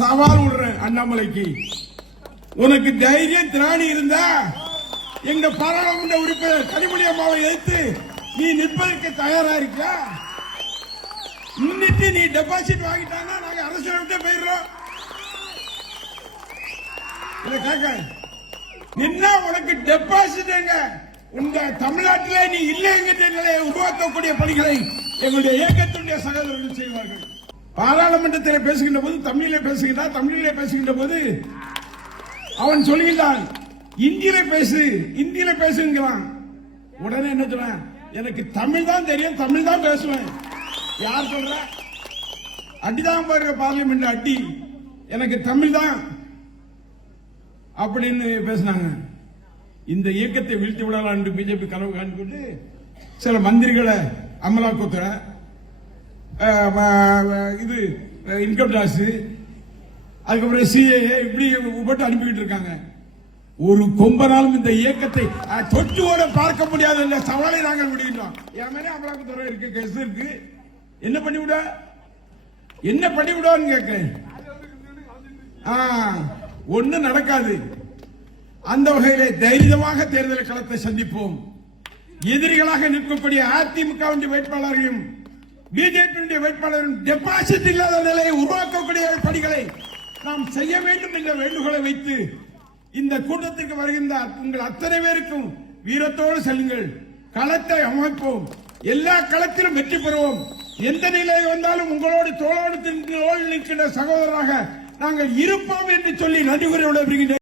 சவால் விடுறேன் அண்ணாமலைக்கு. உனக்கு தைரியம் திராணி இருந்தா எங்க பாராளுமன்ற உறுப்பினர் கனிமொழி அம்மாவை எதிர்த்து நீ நிற்பதற்கு தயாரா இருக்கியா? இன்னைக்கு நீ டெபாசிட் வாங்கிட்டான்னா நாங்க அரசு விட்டு போயிடுறோம். கேட்க என்ன உனக்கு டெபாசிட் எங்க? உங்க தமிழ்நாட்டிலே நீ இல்லைங்கிற நிலையை உருவாக்கக்கூடிய பணிகளை எங்களுடைய இயக்கத்துடைய சகோதரர்கள் செய்வார்கள். பாராளுமன்றத்தில் பேசுகின்ற போது தமிழிலே பேசுகிறார் தமிழிலே பேசுகின்ற போது அவன் சொல்கிறான் இந்தியில பேசு இந்தியில பேசுங்கிறான். உடனே என்ன சொல்றான்? எனக்கு தமிழ் தான் தெரியும் தமிழ் தான் பேசுவேன். யார் சொல்ற? அடிதான் பாருங்க பார்லிமெண்ட் அடி எனக்கு தமிழ் தான் அப்படின்னு பேசினாங்க. இந்த இயக்கத்தை வீழ்த்தி விடலாம் என்று பிஜேபி கனவு காண்பிட்டு சில மந்திரிகளை அமலாக்கத்துறை இது இன்கம் டாக்ஸ் அதுக்கப்புறம் சிஏஏ இப்படி போட்டு அனுப்பிக்கிட்டு இருக்காங்க. ஒரு கொம்பனாலும் இந்த இயக்கத்தை தொட்டு கூட பார்க்க முடியாத என்ற சவாலை நாங்கள் விடுகின்றோம். என் மேலே அமலாக்கத்துறை இருக்கு கேஸ் இருக்கு. என்ன பண்ணிவிட? என்ன பண்ணிவிடான்னு கேட்க ஒண்ணு நடக்காது. அந்த வகையிலே தைரியமாக தேர்தல் களத்தை சந்திப்போம். எதிரிகளாக நிற்கக்கூடிய அதிமுக வேட்பாளரையும் பிஜேபி வேட்பாளரின் டெபாசிட் இல்லாத நிலையை உருவாக்கக்கூடிய பணிகளை நாம் செய்ய வேண்டும் என்ற வேண்டுகோளை வைத்து இந்த கூட்டத்திற்கு வருகின்ற உங்கள் அத்தனை பேருக்கும் வீரத்தோடு செல்லுங்கள். களத்தை அமைப்போம். எல்லா களத்திலும் வெற்றி பெறுவோம். எந்த நிலை வந்தாலும் உங்களோடு தோளோடு நிற்கின்ற சகோதரராக நாங்கள் இருப்போம் என்று சொல்லி நன்றி கூறி விடைபெறுகின்றேன்.